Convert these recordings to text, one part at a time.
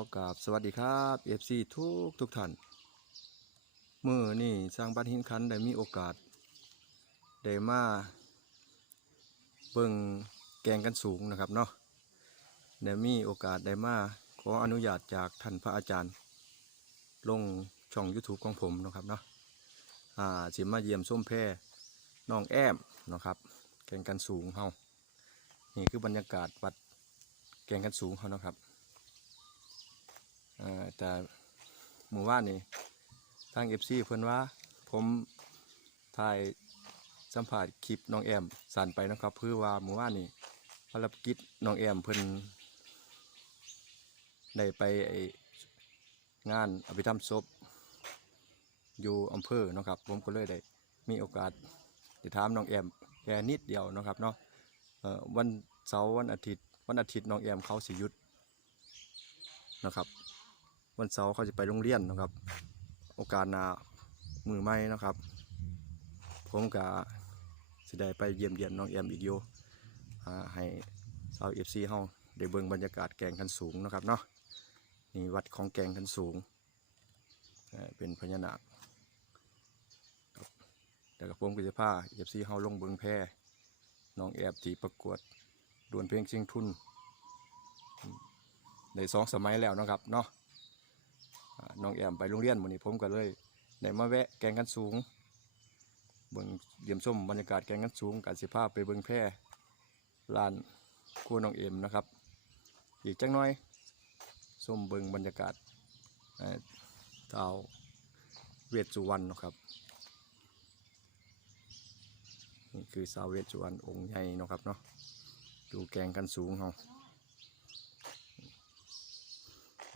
อกราบสวัสดีครับ FC ทุกทุกท่านเมื่อนี่สร้างบ้านหินคันได้มีโอกาส ได้มาเบิ่งแกงกันสูงนะครับเนาะได้มีโอกาสได้มาขออนุญาตจากท่านพระอาจารย์ ลงช่อง YouTube ของผมนะครับเนาะอ่าสิมาเยี่ยมส้มแพรน้องแอมนะครับ แกงกันสูงเฮานี่คือบรรยากาศวัดแกงกันสูงเฮานะครับ แต่หมู่บ้านนี่ทางเอฟซีเพิ่อนว่าผมถ่ายสัมผัสคลิปน้องแอมสั่นไปนะครับเพื่อว่าหมู่บ้านนี่ภารกิจน้องแอมเพิ่อนได้ไปไองานอภิธรรมศพอยู่อำเภอเนาะครับ ผมก็เลยได้มีโอกาสได้ถามน้องแอมแค่นิดเดียวนะครับเนาะวันเสาร์วันอาทิตย์ วันอาทิตย์น้องแอมเขาสิยุดนะครับ วันเสาร์เขาจะไปโรงเรียนนะครับ โอกาสหนามือไม่นะครับ ผมก็สิได้ไปเยี่ยมเยียนน้องแอมอีกโยให้สาวเอฟซีเฮาได้เบิ่งบรรยากาศแกงขันสูงนะครับเนาะนี่วัดของแกงขันสูง เป็นพญานาคแต่กับผมก็จะพาเอฟซีเฮาลงเบิ่งแพน้องแอบที่ประกวดดวลเพลงชิงทุนในสองสมัยแล้วนะครับเนาะ น้องแอมไปโรงเรียนวันนี้ผมก็เลยได้มาแวะแกงกันสูง เบิ่งเยี่ยมชมบรรยากาศแกงกันสูงการสิภาพไปเบิ่งแพร่ลานครัวน้องเอ็มนะครับ อีกจังน้อยชมเบิ่งบรรยากาศเอ่าวเวชสุวรรณนะครับนี่คือสาวเวชสุวรรณองค์ใหญ่นะครับเนาะดูแกงกันสูงเฮา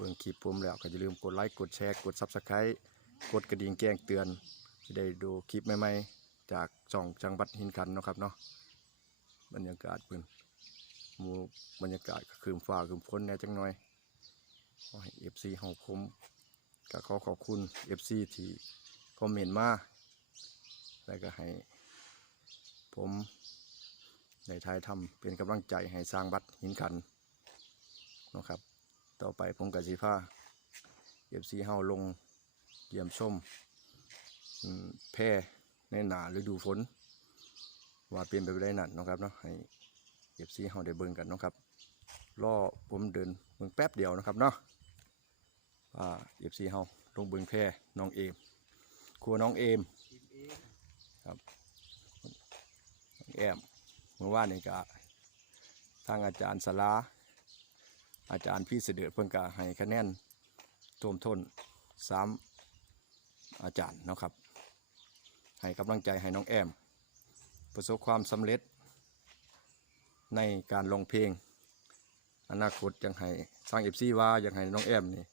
เบิ่งคลิปผมแล้วก็อย่าลืมกดไลค์กดแชร์กด Subscribe กดกระดิ่งแจ้งเตือนจะได้ดูคลิปใหม่ๆจากช่องจังบัดหินคันเนาะครับเนาะบรรยากาศเพิ่นมูบรรยากาศก็คืมฟ้าคืมฝนแน่จังหน่อยขอให้ FC เฮาผมก็ขอขอบคุณ FC ที่คอมเมนต์มาแล้วก็ให้ ผมในทายทำเป็นกำลังใจให้สร้างบัดหินคันนะครับ ต่อไปผมกับสีผ้าเอฟซีเฮาลงเยี่ยมชมอืมแพร่ในหนาฤดูฝน ว่าเปลี่ยนไปได้นั่นนะครับเนาะให้เอฟซีเฮาได้เบิ่งกันนะครับรอผมเดินเบิ่งแป๊บเดียวนะครับเนาะว่าเอฟซีเฮาลงเบิ่งแพร่น้องเอมครัวน้องเอมครับน้องแอมเมื่อวานนี้ก็ทางอาจารย์สลา อาจารย์พี่เสด็จเพิ่งกะให้คะแนนท่วมท้นสามอาจารย์นะครับ ให้กำลังใจให้น้องแอม ประสบความสำเร็จ ในการลงเพลง อนาคตยังให้สร้างเอฟซีว่ายังให้น้องแอมนี่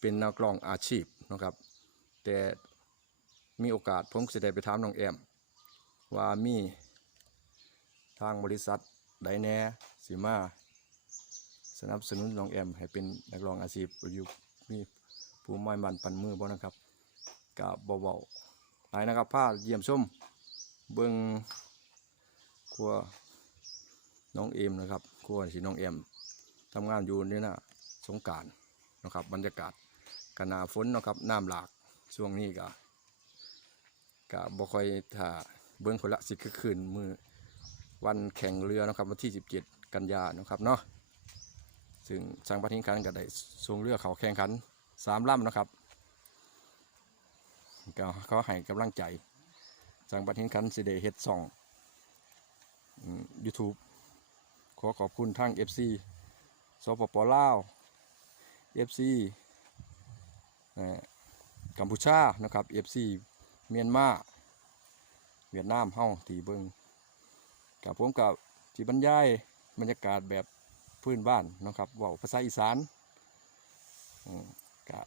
เป็นนักร้องอาชีพนะครับ แต่มีโอกาสผมจะได้ไปถามน้องแอม ว่ามีทางบริษัทใดแน่สิมา สนับสนุนน้องแอม ให้เป็นนักร้องอาชีพประยุกต์มีผู้ไม้มันปันมือบ่นะครับกับเบาๆหลายนะครับผ้าเยี่ยมชมเบิ้งครัวน้องเอมนะครับครัวที่น้องแอมทำงานอยู่นี่นะสงการนะครับ บรรยากาศกนาฝนนะครับน้ำหลากช่วงนี้ก็ก็บ่ค่อยถ้าเบิ้งคนละสิคือคืนมือวันแข่งเรือนะครับวันที่ 17 กันยานะครับเนาะ ซึ่งสร้างบัตรทิ้งขันก็ได้ส่งเรือเขาแข่งขันสามลำนะครับก็เขาให้กำลังใจสร้างบัตรทิ้งขันสิเดเฮ็ดสองยูทูบขอขอบคุณทั้ง FC สปปลาว FC กัมพูชานะครับ FC เมียนมาเวียดนามเฮ้าทีเบิงกับผมกับที่บรรยายบรรยากาศแบบ พื้นบ้านนะครับว่าภาษาอีสานก็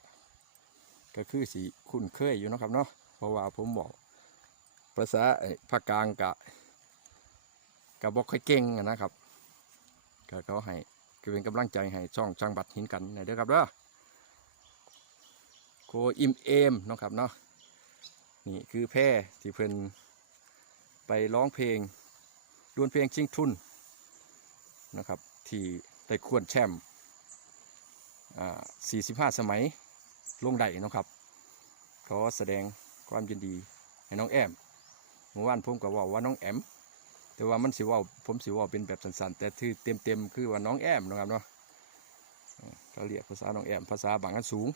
ก็คือสีคุ้นเคยอยู่นะครับเนาะเพราะว่าผมบอกภาษาภาคกลางกะกะบอกค่อยเก่งนะครับก็เขาให้ก็เป็นกำลังใจให้ช่องช่างบัตรหินกันน่อยเด้อครับเด้อโคอิมเอมนะครับเนาะนี่คือแพร่ที่เพิ่นไปร้องเพลงดวลเพลงชิงทุน นะครับ ที่ได้ควรแชมป์อ่า45 สมัยลงได้นะครับ ขอแสดงความยินดีให้น้องแอมเมื่อวานผมก็บอกว่าน้องแอม แต่ว่ามันสิว่าผมสิว่าเป็นแบบสั้นๆแต่ที่เต็มๆคือว่าน้องแอมนะครับเนาะเขาเรียกภาษาน้องแอมภาษาบางอันสูง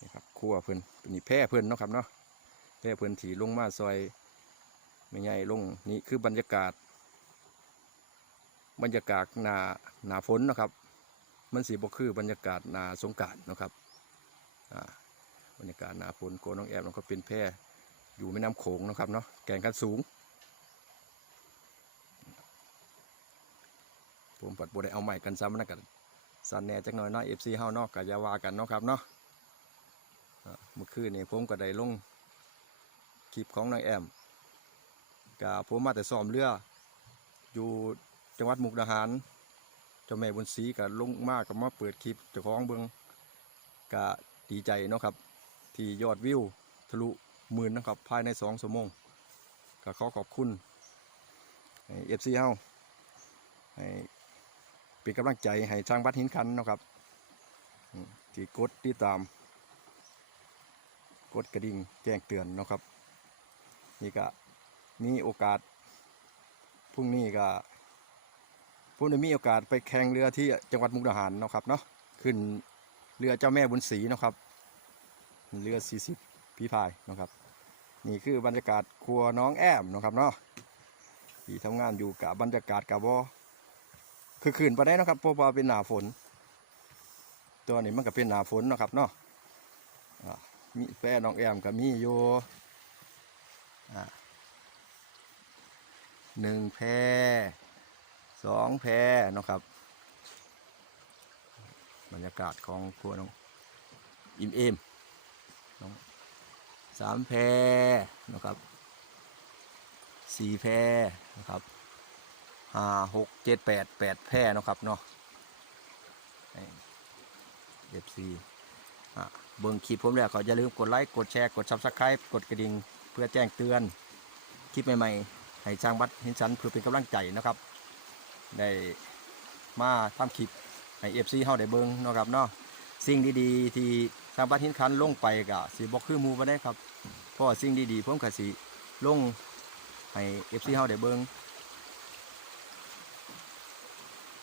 นี่ครับครัวเพิ่นเป็นนี่แพร่เพิ่นเนาะครับเนาะแพร่เพิ่นถีลงมาซอยไม่ใหญ่ลงนี่คือบรรยากาศ บรรยากาศหนาหนาฝนนะครับ มันสีบ่คือบรรยากาศหนาสงการนะครับอ่าบรรยากาศหนาฝนโกน้องแอมมันก็เป็นแพร่อยู่แม่น้ำโขงนะครับเนาะแก่งกันสูง ผมปัดบได้เอาใหม่กันซ้ำนะกันสันแน่จักหน่อยเนาะเอฟซีเฮาเนาะกับยาวากันเนาะครับเนาะเมื่อคืนนี่ผมก็ได้ลงคลิปของน้องแอมกับผมมาแต่ซ้อมเรืออยู่ จังหวัดมุกดาหารเจ้าแม่บุญศรีกับลงมากกับมาเปิดคลิปเจ้าของเบิงก็ดีใจเนาะครับ ที่ยอดวิวทะลุหมื่นนะครับ ภายในสองชั่วโมงก็ขอขอบคุณเอฟซีเฮาให้เป็นกำลังใจให้ช่างบัดหินคันเนาะครับที่กดติดตาม กดกระดิ่งแจ้งเตือนเนาะครับ นี่ก็มีโอกาสพรุ่งนี้ก็ ผมได้มีโอกาสไปแข่งเรือที่จังหวัดมุกดาหารเนาะครับเนาะขึ้นเรือเจ้าแม่บุญศรีเนาะครับ เรือ 40 พี่พายนะครับ นี่คือบรรยากาศครัวน้องแอมนะครับเนาะที่ทำงานอยู่กับบรรยากาศกับบอคือคืนไปได้นะครับเพราะว่าเป็นหนาฝน ตัวนี้มันก็เป็นหนาฝนนะครับเนาะมีแฟนน้องแอมก็มีอยู่อ่าหนึ่งแพร สองแพรนะครับ บรรยากาศของครัวน้องอิมเอมน้องสามแพรนะครับสี่แพรนะครับห้าหกเจ็ดแปดแปดแพรนะครับเนาะเอฟซีเบิ่งคลิปผมแล้วก็อย่าลืมกดไลค์กดแชร์กดซับสไครป์กดกระดิ่งเพื่อแจ้งเตือนคลิปใหม่ๆให้ช่างบัดหินชันเพื่อเป็นกำลังใจนะครับ ได้มาทำคลิปให้เอฟซีเฮาได้เบิ่งเนาะครับเนาะสิ่งดีๆ ที่ช่างบัดหินคันลงไปก็สิบ่คือหมู่บ่ได้ครับเพราะว่าสิ่งดีๆผมก็สิลงให้เอฟซีเฮาได้เบิ่ง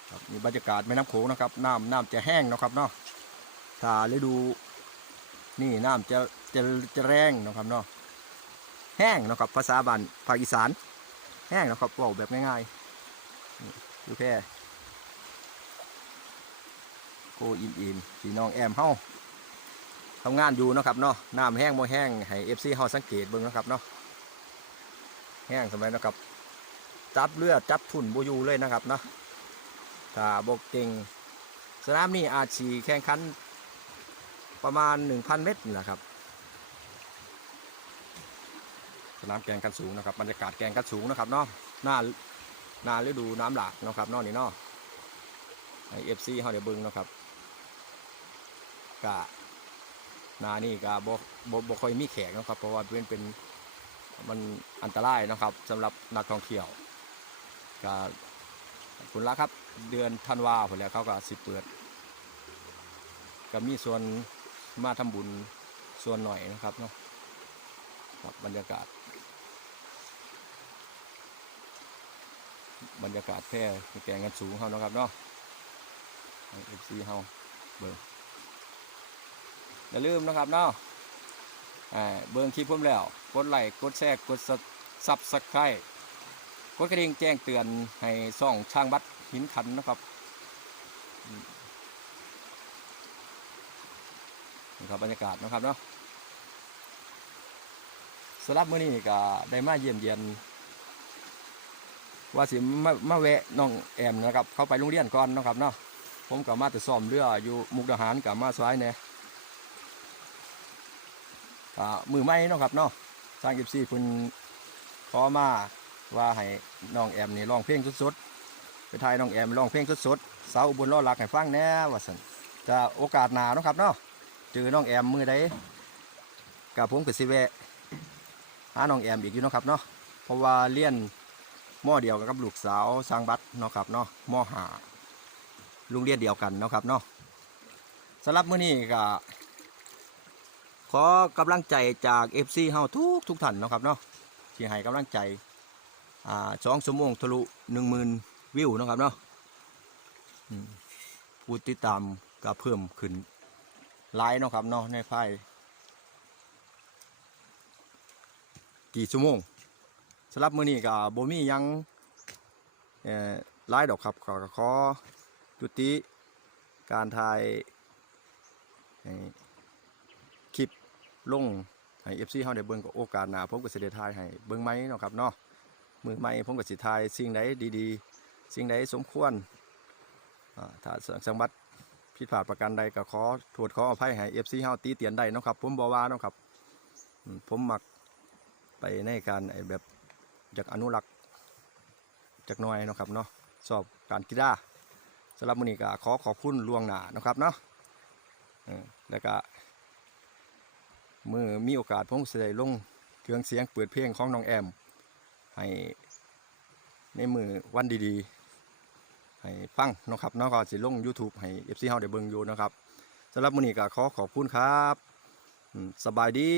ครับนี่บรรยากาศแม่น้ำโขงนะครับน้ำน้ำจะแห้งนะครับเนาะถ้าฤดูนี่น้ำจะจะจะแรงนะครับเนาะแห้งนะครับภาษาบ้านภาคอีสาน แห้งนะครับเว่าแบบง่ายๆ นี่ดูแค่โคอินอินพี่น้องแอมเฮาทำงานอยู่นะครับเนาะน้ำแห้งบ่แห้งให้เอฟซีเฮาสังเกตเบิ่งนะครับเนาะแห้งสมัยนะครับ จับเลือดจับทุนบ่อยู่เลยนะครับเนาะถ้าบ่เก่งสนามนี้อาจสีแข่งขันประมาณ 1,000 เมตรนี่แหละครับสนามแกงกันสูงนะครับบรรยากาศแกงกันสูงนะครับเนาะหน้า นาฤดูน้ำหลากนะครับนอกนี่เนาะไอเอฟซีเขาเดี๋ยวบิ้งนะครับกะนานี่กะบ่บ่บ่ค่อยมีแขกนะครับ เพราะว่าเป็นเป็นมันอันตรายนะครับสำหรับนักท่องเที่ยวกะคุณละครับเดือนธันวาผมแล้วเขาก็สิเปิดก็มีส่วนมาทำบุญส่วนหน่อยนะครับเนาะครับบรรยากาศ บรรยากาศแพร่แกงกันสูงเขานะครับเนาะเอฟซีเฮาเบิ่งอย่าลืมนะครับเนาะเบิ่งคลิปผมแล้ว กดไลค์กดแชร์กดซับสไครต์กดกระดิ่งแจ้งเตือนให้ซ่องช่างบัตรหินขันนะครับนี่ครับบรรยากาศนะครับเนาะสำหรับมื้อนี้ก็ได้มาเยี่ยมเยียน ว่าสิมามาแวะน้องแอมนะครับ เขาไปโรงเรียนก่อนนะครับเนาะผมก็มาแต่ซ้อมเรืออยู่มุกดาหารกับมาสายเนี่ยมือไม้นะครับเนาะสร้างกิบซี่คุณขอมาว่าให้น้องแอมนี่ร้องเพลงสดๆไปถ่ายน้องแอมร้องเพลงสดๆสาวอุบลล้อหลักให้ฟังแน่ว่าสันจะโอกาสหนานะครับเนาะเจอน้องแอมมือใดกับผมกับสิแวะหาน้องแอมอีกอยู่นะครับเนาะเพราะว่าเลี้ยน ม้อเดียวกับลูกสาวสร้างบัตรเนาะครับเนาะหม้อหาลุงเรียนเดียวกันเนาะครับเนาะสำหรับมื้อนี้ก็ขอกำลังใจจาก FC เฮาทุกทุกท่านเนาะครับเนาะที่ให้กำลังใจอ่าสองชั่วโมงทะลุ10,000วิวเนาะครับเนาะอืมผู้ติดตามก็เพิ่มขึ้นหลายเนาะครับเนาะในภายกี่ชั่วโมง สำหรับมื้อนี้ก็บ่มีหยังเอ่อหลายดอกครับขอขอจุติการถ่ายคลิปลงให้ FC เฮาได้เบิ่งก็โอกาสหน้าผมก็สิได้ถ่ายให้เบิ่งไหมเนาะครับเนาะมือใหม่ผมก็สิถ่ายสิ่งใดดีๆ สิ่งใดสมควรอ่าถ้าสังบัดผิดพลาดประการใดก็ขอโทษขออภัยให้ FC เฮาตีเตียนได้เนาะครับ ผมบ่ว่าเนาะครับอืมผมมักไปในการแบบ อยากอนุรักษ์จักน่อยนะครับเนาะชอบการกีฬาสำหรับมือนี้ก็ขอขอบคุณล่วงหน้านะครับเนาะแล้วก็มือมีโอกาสผมสิได้ลงเครื่องเสียงเปิดเพลงของน้องแอม ให้ในมือวันดีๆ ให้ฟังนะครับเนาะก็สิลง YouTube ให้ FC เฮาได้เบิ่งอยู่นะครับสำหรับมื้อนี้ก็ขอขอบคุณครับ สบายดี